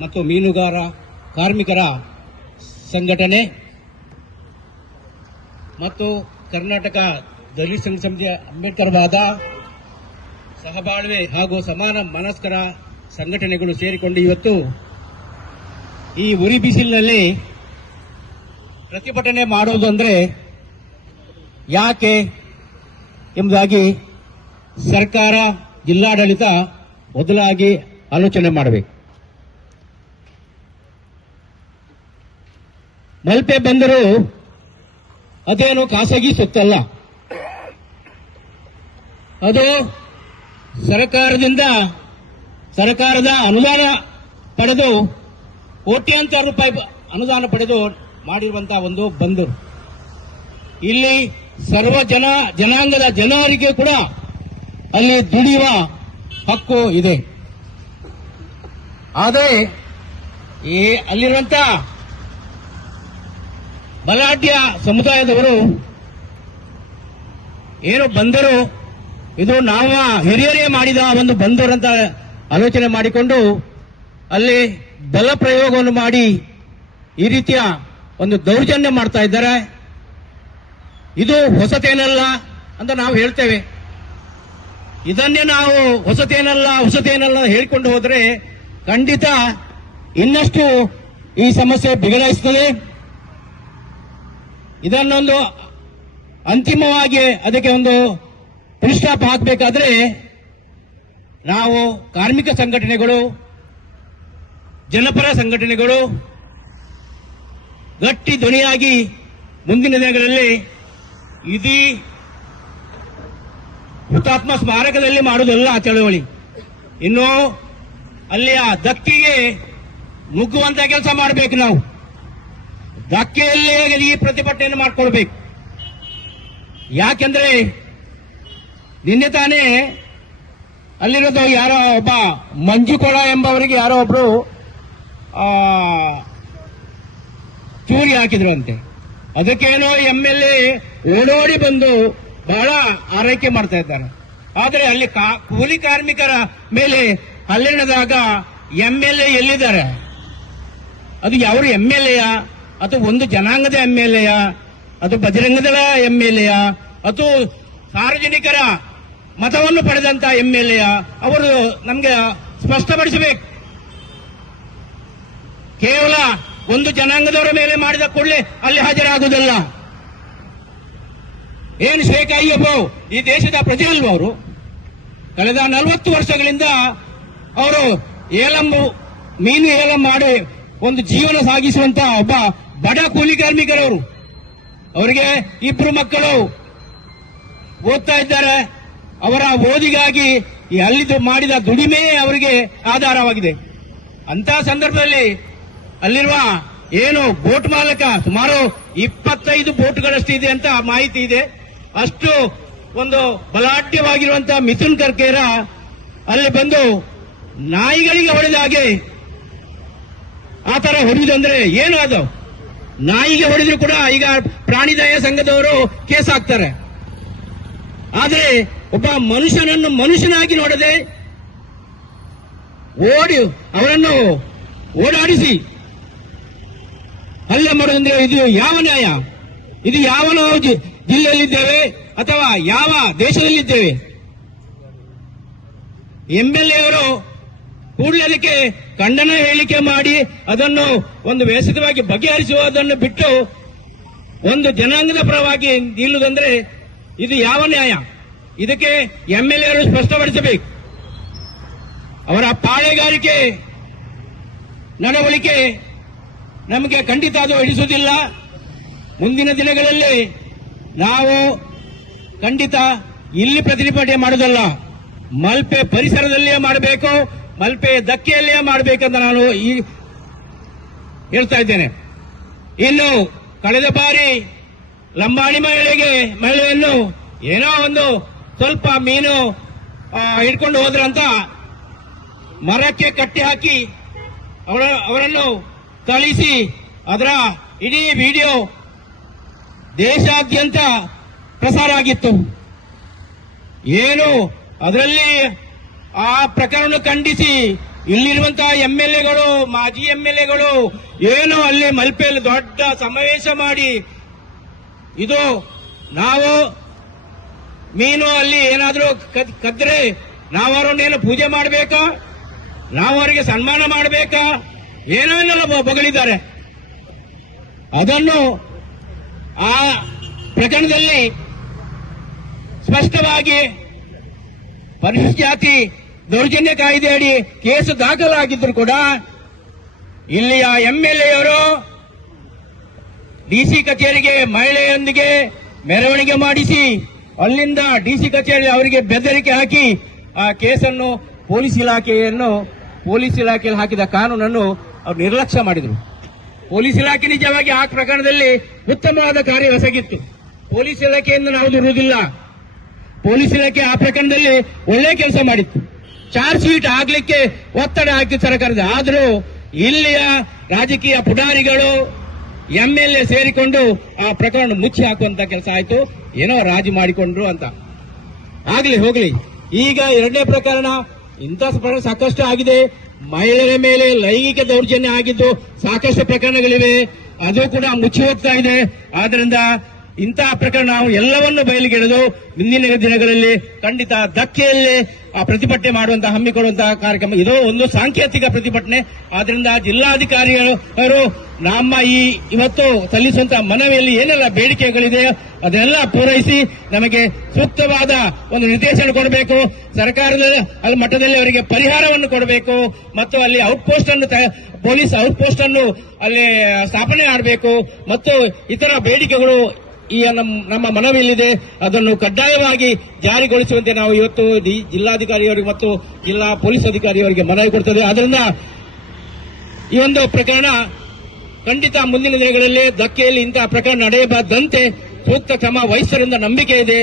ಮತ್ತು ಮೀನುಗಾರ ಕಾರ್ಮಿಕರ ಸಂಘಟನೆ ಮತ್ತು ಕರ್ನಾಟಕ ದಲಿತ ಸಂಘ ಸಮಿತಿಯ ಅಂಬೇಡ್ಕರ್ ವಾದ ಸಹಬಾಳ್ವೆ ಹಾಗೂ ಸಮಾನ ಮನಸ್ಕರ ಸಂಘಟನೆಗಳು ಸೇರಿಕೊಂಡು ಇವತ್ತು ಈ ಉರಿ ಬಿಸಿಲಿನಲ್ಲಿ ಪ್ರತಿಭಟನೆ ಮಾಡುವುದು ಅಂದರೆ ಯಾಕೆ ಎಂಬುದಾಗಿ ಸರ್ಕಾರ ಜಿಲ್ಲಾಡಳಿತ ಮೊದಲಾಗಿ ಆಲೋಚನೆ ಮಾಡಬೇಕು. ಮಲ್ಪೆ ಬಂದರು ಅದೇನು ಖಾಸಗಿ ಸೊತ್ತಲ್ಲ, ಅದು ಸರ್ಕಾರದ ಅನುದಾನ ಪಡೆದು ಕೋಟ್ಯಾಂತರ ರೂಪಾಯಿ ಅನುದಾನ ಪಡೆದು ಮಾಡಿರುವಂತಹ ಒಂದು ಬಂದರು. ಇಲ್ಲಿ ಸರ್ವ ಜನಾಂಗದ ಜನರಿಗೆ ಕೂಡ ಅಲ್ಲಿ ದುಡಿಯುವ ಹಕ್ಕು ಇದೆ. ಆದರೆ ಅಲ್ಲಿರುವಂತ ಬಲಾಢ್ಯ ಸಮುದಾಯದವರು ಏನು ಬಂದರು, ಇದು ನಾವು ಹಿರಿಯರೇ ಮಾಡಿದ ಒಂದು ಬಂದರು ಅಂತ ಆಲೋಚನೆ ಮಾಡಿಕೊಂಡು ಅಲ್ಲಿ ಬಲ ಪ್ರಯೋಗವನ್ನು ಮಾಡಿ ಈ ರೀತಿಯ ಒಂದು ದೌರ್ಜನ್ಯ ಮಾಡ್ತಾ ಇದ್ದಾರೆ. ಇದು ಹೊಸತೇನಲ್ಲ ಅಂತ ನಾವು ಹೇಳ್ತೇವೆ. ಇದನ್ನೇ ನಾವು ಹೊಸತೇನಲ್ಲ ಹೇಳಿಕೊಂಡು ಹೋದರೆ ಖಂಡಿತ ಇನ್ನಷ್ಟು ಈ ಸಮಸ್ಯೆ ಬಿಗಡಾಯಿಸುತ್ತದೆ. ಇದನ್ನೊಂದು ಅಂತಿಮವಾಗಿ ಅದಕ್ಕೆ ಒಂದು ಫುಲ್ ಸ್ಟಾಪ್ ಹಾಕಬೇಕಾದ್ರೆ ನಾವು ಕಾರ್ಮಿಕ ಸಂಘಟನೆಗಳು, ಜನಪರ ಸಂಘಟನೆಗಳು ಗಟ್ಟಿ ಧ್ವನಿಯಾಗಿ ಮುಂದಿನ ದಿನಗಳಲ್ಲಿ ಇಡೀ ಹುತಾತ್ಮ ಸ್ಮಾರಕದಲ್ಲಿ ಮಾಡುವುದಲ್ಲ ಆ ಚಳವಳಿ, ಇನ್ನು ಅಲ್ಲಿಯ ಧಕ್ಕೆಗೆ ನುಗ್ಗುವಂತ ಕೆಲಸ ಮಾಡಬೇಕು. ನಾವು ಧಕ್ಕೆಯಲ್ಲೇ ಈ ಪ್ರತಿಭಟನೆಯನ್ನು ಮಾಡಿಕೊಳ್ಬೇಕು. ಯಾಕೆಂದ್ರೆ ನಿನ್ನೆ ತಾನೇ ಅಲ್ಲಿರೋದು ಯಾರೋ ಒಬ್ಬ ಮಂಜುಕೊಳ ಎಂಬವರಿಗೆ ಯಾರೋ ಒಬ್ರು ಚೂರಿ ಹಾಕಿದ್ರು ಅಂತೆ. ಅದಕ್ಕೇನೋ MLA ಓಡೋಡಿ ಬಂದು ಬಹಳ ಆರೈಕೆ ಮಾಡ್ತಾ ಇದ್ದಾರೆ. ಆದರೆ ಅಲ್ಲಿ ಕೂಲಿ ಕಾರ್ಮಿಕರ ಮೇಲೆ ಹಲ್ಲೆ ನಡೆದಾಗ MLA ಎಲ್ಲಿದ್ದಾರೆ? ಅದು ಯಾವ MLA ಅಥವಾ ಒಂದು ಜನಾಂಗದ MLA ಅದು ಬಜರಂಗದಳ MLA ಅಥವಾ ಸಾರ್ವಜನಿಕರ ಮತವನ್ನು ಪಡೆದಂತ MLA ಅವರು ನಮಗೆ ಸ್ಪಷ್ಟಪಡಿಸಬೇಕು. ಕೇವಲ ಒಂದು ಜನಾಂಗದವರ ಮೇಲೆ ಮಾಡಿದ ಕೂಡಲೇ ಅಲ್ಲಿ ಹಾಜರಾಗುವುದಿಲ್ಲ. ಏನು ಶೇಖ್ ಅಯ್ಯಪ್ಪ ಈ ದೇಶದ ಪ್ರಜೆ ಅಲ್ವ? ಅವರು ಕಳೆದ 40 ವರ್ಷಗಳಿಂದ ಅವರು ಮೀನು ಏಲಂ ಮಾಡಿ ಒಂದು ಜೀವನ ಸಾಗಿಸುವಂತ ಒಬ್ಬ ಬಡ ಕೂಲಿ ಕಾರ್ಮಿಕರವರು. ಅವರಿಗೆ 2 ಮಕ್ಕಳು ಓದ್ತಾ ಇದ್ದಾರೆ. ಅವರ ಓದಿಗಾಗಿ ಅಲ್ಲಿದ್ದು ಮಾಡಿದ ದುಡಿಮೆ ಅವರಿಗೆ ಆಧಾರವಾಗಿದೆ. ಅಂತಹ ಸಂದರ್ಭದಲ್ಲಿ ಅಲ್ಲಿರುವ ಏನು ಬೋಟ್ ಮಾಲಕ ಸುಮಾರು 25 ಬೋಟ್ಗಳಷ್ಟು ಇದೆ ಅಂತ ಮಾಹಿತಿ ಇದೆ. ಅಷ್ಟು ಒಂದು ಬಲಾಢ್ಯವಾಗಿರುವಂತಹ ಮಿಥುನ್ ಕರ್ಕೇರ ಅಲ್ಲಿ ಬಂದು ನಾಯಿಗಳಿಗೆ ಹೊಡೆದ ಹಾಗೆ ಆ ತರ ಹೊಡೆಯುವುದಂದ್ರೆ ಏನು? ಅದು ನಾಯಿಗೆ ಹೊಡೆದ್ರು ಕೂಡ ಈಗ ಪ್ರಾಣಿದಯ ಸಂಘದವರು ಕೇಸ್ ಹಾಕ್ತಾರೆ. ಆದರೆ ಒಬ್ಬ ಮನುಷ್ಯನನ್ನು ಮನುಷ್ಯನಾಗಿ ನೋಡದೆ ಅವರನ್ನು ಓಡಾಡಿಸಿ ಹಲ್ಲೆ ಮಾಡೋದಂದ್ರೆ ಇದು ಯಾವ ನ್ಯಾಯ? ಇದು ಯಾವ ನಾವು ಜಿಲ್ಲೆಯಲ್ಲಿದ್ದೇವೆ ಅಥವಾ ಯಾವ ದೇಶದಲ್ಲಿದ್ದೇವೆ? MLA ಅವರು ಕೂಡಲೇ ಅದಕ್ಕೆ ಖಂಡನ ಹೇಳಿಕೆ ಮಾಡಿ ಅದನ್ನು ಒಂದು ವ್ಯವಸ್ಥಿತವಾಗಿ ಬಗೆಹರಿಸುವುದನ್ನು ಬಿಟ್ಟು ಒಂದು ಜನಾಂಗದ ಪರವಾಗಿ ನಿಲ್ಲುವುದಂದ್ರೆ ಇದು ಯಾವ ನ್ಯಾಯ? ಇದಕ್ಕೆ MLA ಅವರು ಸ್ಪಷ್ಟಪಡಿಸಬೇಕು. ಅವರ ಪಾಳೆಗಾರಿಕೆ ನಡವಳಿಕೆ ನಮಗೆ ಖಂಡಿತ ಅದು ಹಿಡಿಸುವುದಿಲ್ಲ. ಮುಂದಿನ ದಿನಗಳಲ್ಲಿ ನಾವು ಖಂಡಿತ ಇಲ್ಲಿ ಪ್ರತಿಭಟನೆ ಮಾಡುವುದಲ್ಲ, ಮಲ್ಪೆ ಪರಿಸರದಲ್ಲಿಯೇ ಮಾಡಬೇಕು, ಮಲ್ಪೆ ಧಕ್ಕೆಯಲ್ಲಿಯೇ ಮಾಡಬೇಕಂತ ನಾನು ಹೇಳ್ತಾ ಇದ್ದೇನೆ. ಇನ್ನು ಕಳೆದ ಬಾರಿ ಲಂಬಾಣಿ ಮಹಿಳೆಯನ್ನು ಏನೋ ಒಂದು ಸ್ವಲ್ಪ ಮೀನು ಹಿಡ್ಕೊಂಡು ಹೋದ್ರಂತ ಮರಕ್ಕೆ ಕಟ್ಟಿ ಹಾಕಿ ಅವರನ್ನು ಕಳಿಸಿ ಅದರ ಇಡೀ ವಿಡಿಯೋ ದೇಶಾದ್ಯಂತ ಪ್ರಸಾರ ಆಗಿತ್ತು. ಏನು ಅದರಲ್ಲಿ ಆ ಪ್ರಕರಣ ಖಂಡಿಸಿ ಇಲ್ಲಿರುವಂತಹ ಎಂಎಲ್ಎಗಳು, ಮಾಜಿ ಎಂಎಲ್ಎಗಳು ಏನು ಅಲ್ಲಿ ಮಲ್ಪೆಯಲ್ಲಿ ದೊಡ್ಡ ಸಮಾವೇಶ ಮಾಡಿ ಇದು ನಾವು ಮೀನು ಅಲ್ಲಿ ಏನಾದರೂ ಕದ್ರೆ ನಾವು ಅವರನ್ನೇನು ಪೂಜೆ ಮಾಡಬೇಕಾ, ನಾವು ಅವರಿಗೆ ಸನ್ಮಾನ ಮಾಡಬೇಕಾ, ಏನೇನೆಲ್ಲ ಬಗಳಿದ್ದಾರೆ. ಅದನ್ನು ಆ ಪ್ರಕರಣದಲ್ಲಿ ಸ್ಪಷ್ಟವಾಗಿ ಪರಿಶಿಷ್ಟ ಜಾತಿ ದೌರ್ಜನ್ಯ ಕಾಯ್ದೆ ಅಡಿ ಕೇಸು ದಾಖಲಾಗಿದ್ರು ಕೂಡ ಇಲ್ಲಿಯ ಎಂಎಲ್ಎಯವರು ಡಿಸಿ ಕಚೇರಿಗೆ ಮಹಿಳೆಯೊಂದಿಗೆ ಮೆರವಣಿಗೆ ಮಾಡಿಸಿ ಅಲ್ಲಿಂದ ಡಿಸಿ ಕಚೇರಿ ಅವರಿಗೆ ಬೆದರಿಕೆ ಹಾಕಿ ಆ ಕೇಸನ್ನು ಪೊಲೀಸ್ ಇಲಾಖೆಯಲ್ಲಿ ಹಾಕಿದ ಕಾನೂನನ್ನು ಅವರು ನಿರ್ಲಕ್ಷ್ಯ ಮಾಡಿದರು. ಪೊಲೀಸ್ ಇಲಾಖೆ ನಿಜವಾಗಿ ಆ ಪ್ರಕರಣದಲ್ಲಿ ಉತ್ತಮವಾದ ಕಾರ್ಯ ಎಸಗಿತ್ತು. ಪೊಲೀಸ್ ಇಲಾಖೆಯಿಂದ ನಾವು ದೂರುವುದಿಲ್ಲ. ಪೊಲೀಸ್ ಇಲಾಖೆ ಆ ಪ್ರಕರಣದಲ್ಲಿ ಒಳ್ಳೆ ಕೆಲಸ ಮಾಡಿತ್ತು. ಚಾರ್ಜ್ ಶೀಟ್ ಆಗ್ಲಿಕ್ಕೆ ಒತ್ತಡ ಹಾಕಿ ಸರ್ಕಾರದ. ಆದರೂ ಇಲ್ಲಿಯ ರಾಜಕೀಯ ಪುಡಾರಿಗಳು ಎಂಎಲ್ಎ ಸೇರಿಕೊಂಡು ಆ ಪ್ರಕರಣ ಮುಚ್ಚಿ ಹಾಕುವಂತ ಕೆಲಸ ಆಯ್ತು. ಏನೋ ರಾಜಿ ಮಾಡಿಕೊಂಡ್ರು ಅಂತ. ಆಗ್ಲಿ ಹೋಗ್ಲಿ. ಈಗ ಎರಡನೇ ಪ್ರಕರಣ ಇಂಥ ಪ್ರಕರಣ ಸಾಕಷ್ಟು ಆಗಿದೆ. ಮಹಿಳೆಯರ ಮೇಲೆ ಲೈಂಗಿಕ ದೌರ್ಜನ್ಯ ಆಗಿದ್ದು ಸಾಕಷ್ಟು ಪ್ರಕರಣಗಳಿವೆ. ಅದು ಕೂಡ ಮುಚ್ಚಿ ಹೋಗ್ತಾ ಇದೆ. ಆದ್ರಿಂದ ಇಂತಹ ಪ್ರಕರಣ ನಾವು ಎಲ್ಲವನ್ನು ಬಯಲಿಗೆಳೆದು ಮುಂದಿನ ದಿನಗಳಲ್ಲಿ ಖಂಡಿತ ಧಕ್ಕೆಯಲ್ಲಿ ಆ ಪ್ರತಿಭಟನೆ ಮಾಡುವಂತಹ ಹಮ್ಮಿಕೊಳ್ಳುವಂತಹ ಕಾರ್ಯಕ್ರಮ. ಇದು ಒಂದು ಸಾಂಕೇತಿಕ ಪ್ರತಿಭಟನೆ. ಆದ್ರಿಂದ ಜಿಲ್ಲಾಧಿಕಾರಿಗಳು ನಮ್ಮ ಇವತ್ತು ಸಲ್ಲಿಸುವಂತಹ ಮನವಿಯಲ್ಲಿ ಏನೆಲ್ಲ ಬೇಡಿಕೆಗಳಿದೆ ಅದನ್ನೆಲ್ಲ ಪೂರೈಸಿ ನಮಗೆ ಸೂಕ್ತವಾದ ಒಂದು ನಿರ್ದೇಶನ ಕೊಡಬೇಕು. ಸರ್ಕಾರದ ಅಲ್ಲಿ ಮಟ್ಟದಲ್ಲಿ ಅವರಿಗೆ ಪರಿಹಾರವನ್ನು ಕೊಡಬೇಕು ಮತ್ತು ಅಲ್ಲಿ ಔಟ್ಪೋಸ್ಟ್ ಅನ್ನು ಪೊಲೀಸ್ ಔಟ್ಪೋಸ್ಟ್ ಅನ್ನು ಅಲ್ಲಿ ಸ್ಥಾಪನೆ ಮಾಡಬೇಕು ಮತ್ತು ಇತರ ಬೇಡಿಕೆಗಳು ಈ ನಮ್ಮ ಮನವಿಯಲ್ಲಿದೆ. ಅದನ್ನು ಕಡ್ಡಾಯವಾಗಿ ಜಾರಿಗೊಳಿಸುವಂತೆ ನಾವು ಇವತ್ತು ಜಿಲ್ಲಾಧಿಕಾರಿಯವರಿಗೆ ಮತ್ತು ಜಿಲ್ಲಾ ಪೊಲೀಸ್ ಅಧಿಕಾರಿಯವರಿಗೆ ಮನವಿ ಕೊಡ್ತದೆ. ಅದರಿಂದ ಈ ಒಂದು ಪ್ರಕರಣ ಖಂಡಿತ ಮುಂದಿನ ದಿನಗಳಲ್ಲಿ ಧಕ್ಕೆಯಲ್ಲಿ ಇಂತಹ ಪ್ರಕರಣ ನಡೆಯಬಾರದಂತೆ ಸೂಕ್ತ ಕ್ರಮ ವಹಿಸರಿಂದ ನಂಬಿಕೆ ಇದೆ.